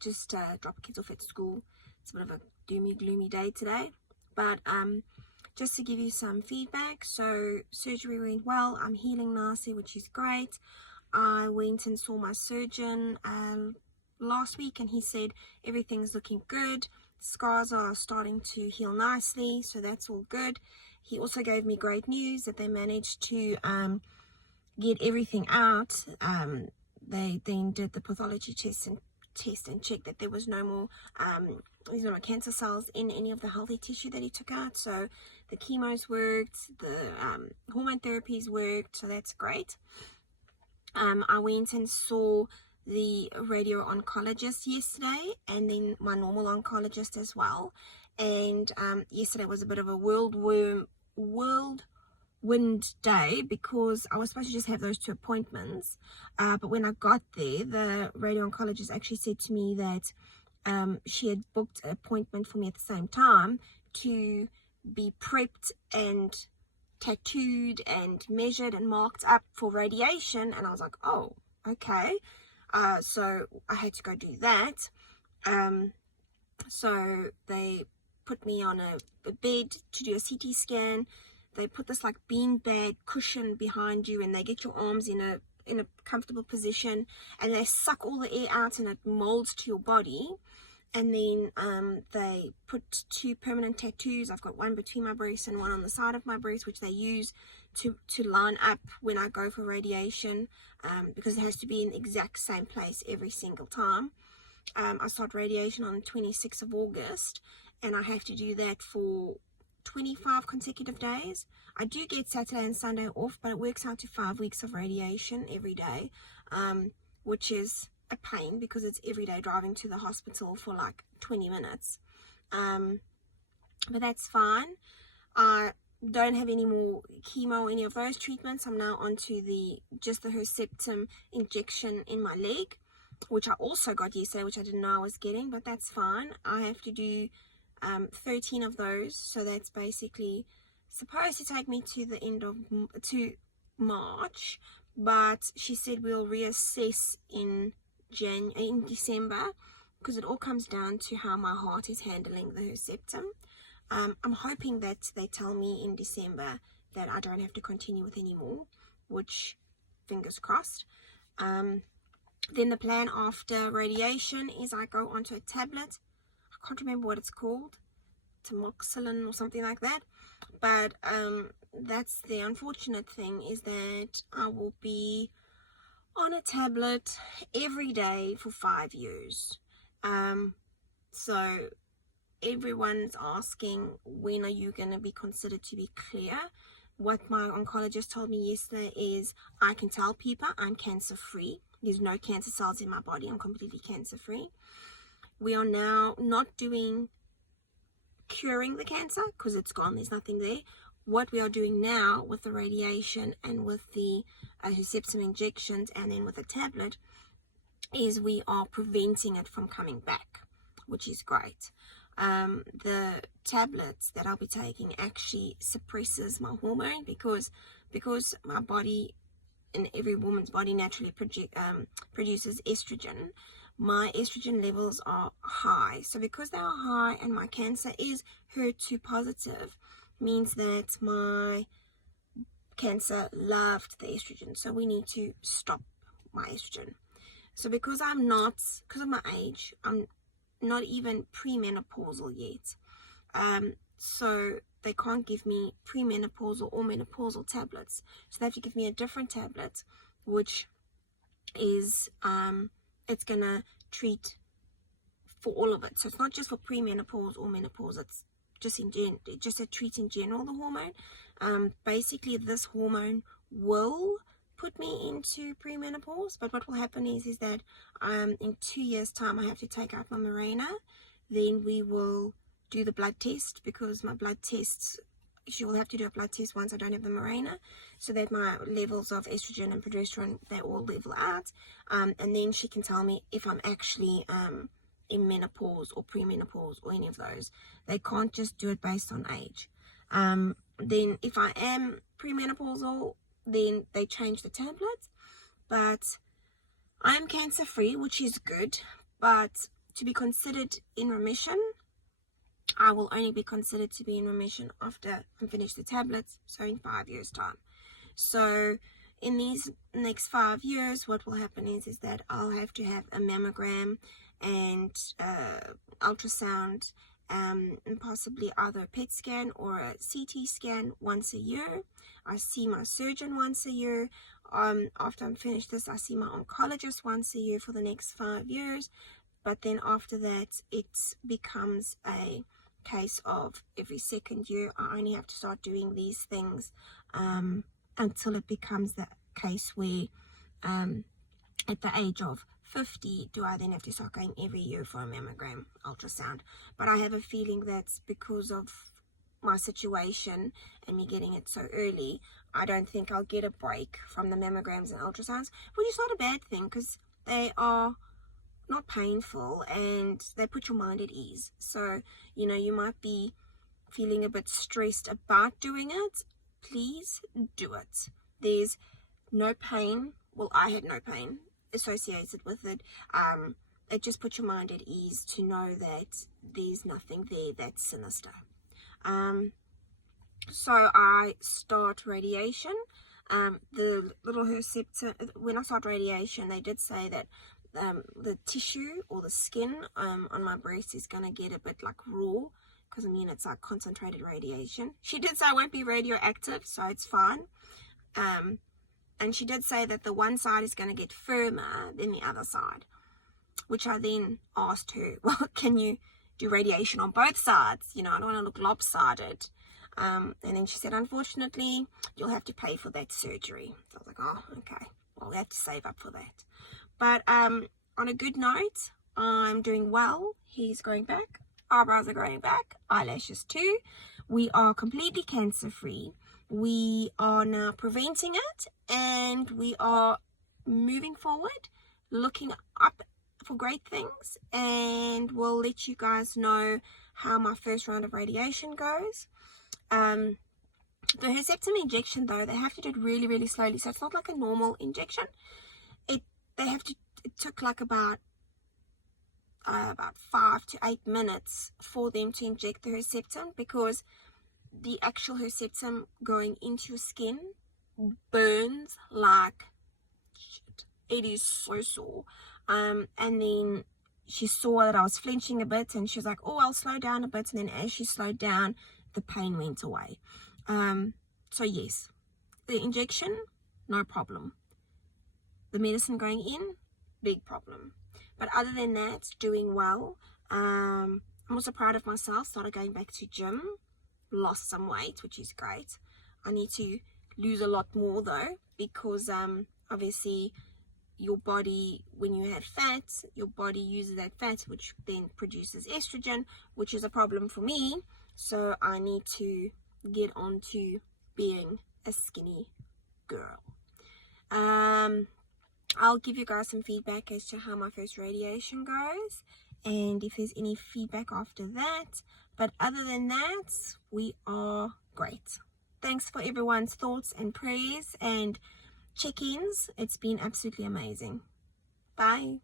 just dropped kids off at school. It's a bit of a doomy, gloomy day today. But just to give you some feedback, so surgery went well. I'm healing nicely, which is great. I went and saw my surgeon last week, and he said everything's looking good. Scars are starting to heal nicely, so that's all good. He also gave me great news that they managed to get everything out. They then did the pathology test and checked that there was no more cancer cells in any of the healthy tissue that he took out. So the chemos worked, the hormone therapies worked, so that's great. I went and saw the radio oncologist yesterday, and then my normal oncologist as well. And yesterday was a bit of a whirlwind day, because I was supposed to just have those 2 appointments, but when I got there, the radio oncologist actually said to me that she had booked an appointment for me at the same time to be prepped and tattooed and measured and marked up for radiation. And I was like, oh, okay. So I had to go do that. So they put me on a bed to do a CT scan. They put this like beanbag cushion behind you, and they get your arms in a comfortable position, and they suck all the air out, and it molds to your body. And then they put 2 permanent tattoos. I've got one between my breasts and one on the side of my breast, which they use to line up when I go for radiation, because it has to be in the exact same place every single time. I start radiation on the 26th of August, and I have to do that for 25 consecutive days. I do get Saturday and Sunday off, but it works out to 5 weeks of radiation every day, which is a pain because it's every day driving to the hospital for like 20 minutes. But that's fine. I don't have any more chemo or any of those treatments. I'm now onto just the Herceptin injection in my leg, which I also got yesterday, which I didn't know I was getting, but that's fine. I have to do 13 of those, so that's basically supposed to take me to the end of March, but she said we'll reassess in December, because it all comes down to how my heart is handling the Herceptin. I'm hoping that they tell me in December that I don't have to continue with any more, which fingers crossed. Then the plan after radiation is I go onto a tablet. I can't remember what it's called, tamoxifen or something like that, but that's the unfortunate thing, is that I will be on a tablet every day for 5 years. So everyone's asking, when are you going to be considered to be clear? What my oncologist told me yesterday is I can tell people I'm cancer free. There's no cancer cells in my body. I'm completely cancer free. We are now not doing curing the cancer because it's gone. There's nothing there. What we are doing now with the radiation and with the Herceptin injections and then with the tablet is we are preventing it from coming back, which is great. The tablets that I'll be taking actually suppresses my hormone because my body and every woman's body naturally produces estrogen. My estrogen levels are high. So because they are high and my cancer is HER2 positive, means that my cancer loved the estrogen. So we need to stop my estrogen. So because of my age, I'm not even premenopausal yet. So they can't give me premenopausal or menopausal tablets. So they have to give me a different tablet, which is, it's going to treat for all of it. So it's not just for premenopause or menopause. It's just a treat in general, the hormone. Basically, this hormone will put me into premenopause, but what will happen is that in 2 years' time, I have to take out my Mirena. Then we will do the blood test, because my blood tests, she will have to do a blood test once I don't have the Mirena, so that my levels of estrogen and progesterone, they all level out, and then she can tell me if I'm actually in menopause or premenopause or any of those. They can't just do it based on age. Then if I am premenopausal, then they change the tablet. But I am cancer free, which is good, but to be considered in remission, I will only be considered to be in remission after I'm finished the tablets, so in 5 years' time. So in these next 5 years, what will happen is that I'll have to have a mammogram and ultrasound, and possibly either a PET scan or a CT scan once a year. I see my surgeon once a year. After I'm finished this, I see my oncologist once a year for the next 5 years. But then after that, it becomes a case of every second year. I only have to start doing these things until it becomes the case where at the age of 50, do I then have to start going every year for a mammogram ultrasound? But I have a feeling that's because of my situation and me getting it so early. I don't think I'll get a break from the mammograms and ultrasounds, which is not a bad thing because they are not painful and they put your mind at ease. So, you know, you might be feeling a bit stressed about doing it. Please do it. There's no pain. Well, I had no pain associated with it. It just puts your mind at ease to know that there's nothing there that's sinister. So I start radiation. The little Herceptin, when I start radiation, they did say that the tissue or the skin on my breast is going to get a bit like raw, because I mean it's like concentrated radiation. She did say I won't be radioactive, so it's fine. And she did say that the one side is going to get firmer than the other side, which I then asked her, well, can you do radiation on both sides? You know, I don't want to look lopsided. And then she said, unfortunately, you'll have to pay for that surgery. So I was like, oh, okay. Well, we have to save up for that. But on a good note, I'm doing well. He's growing back. Eyebrows are growing back. Eyelashes too. We are completely cancer-free. We are now preventing it, and we are moving forward, looking up for great things, and we'll let you guys know how my first round of radiation goes. The Herceptin injection, though, they have to do it really, really slowly, so it's not like a normal injection. It took like about 5 to 8 minutes for them to inject the Herceptin, because the actual Herceptin going into your skin burns like shit. It is so sore. And then she saw that I was flinching a bit, and she was like, oh, I'll slow down a bit. And then as she slowed down, the pain went away. So yes, the injection, no problem. The medicine going in, big problem. But other than that, doing well. I'm also proud of myself. Started going back to gym. Lost some weight, which is great. I need to lose a lot more though, because obviously your body, when you have fat, your body uses that fat, which then produces estrogen, which is a problem for me. So I need to get on to being a skinny girl. I'll give you guys some feedback as to how my first radiation goes, and if there's any feedback after that. But other than that, we are great. Thanks for everyone's thoughts and prayers and check-ins. It's been absolutely amazing. Bye.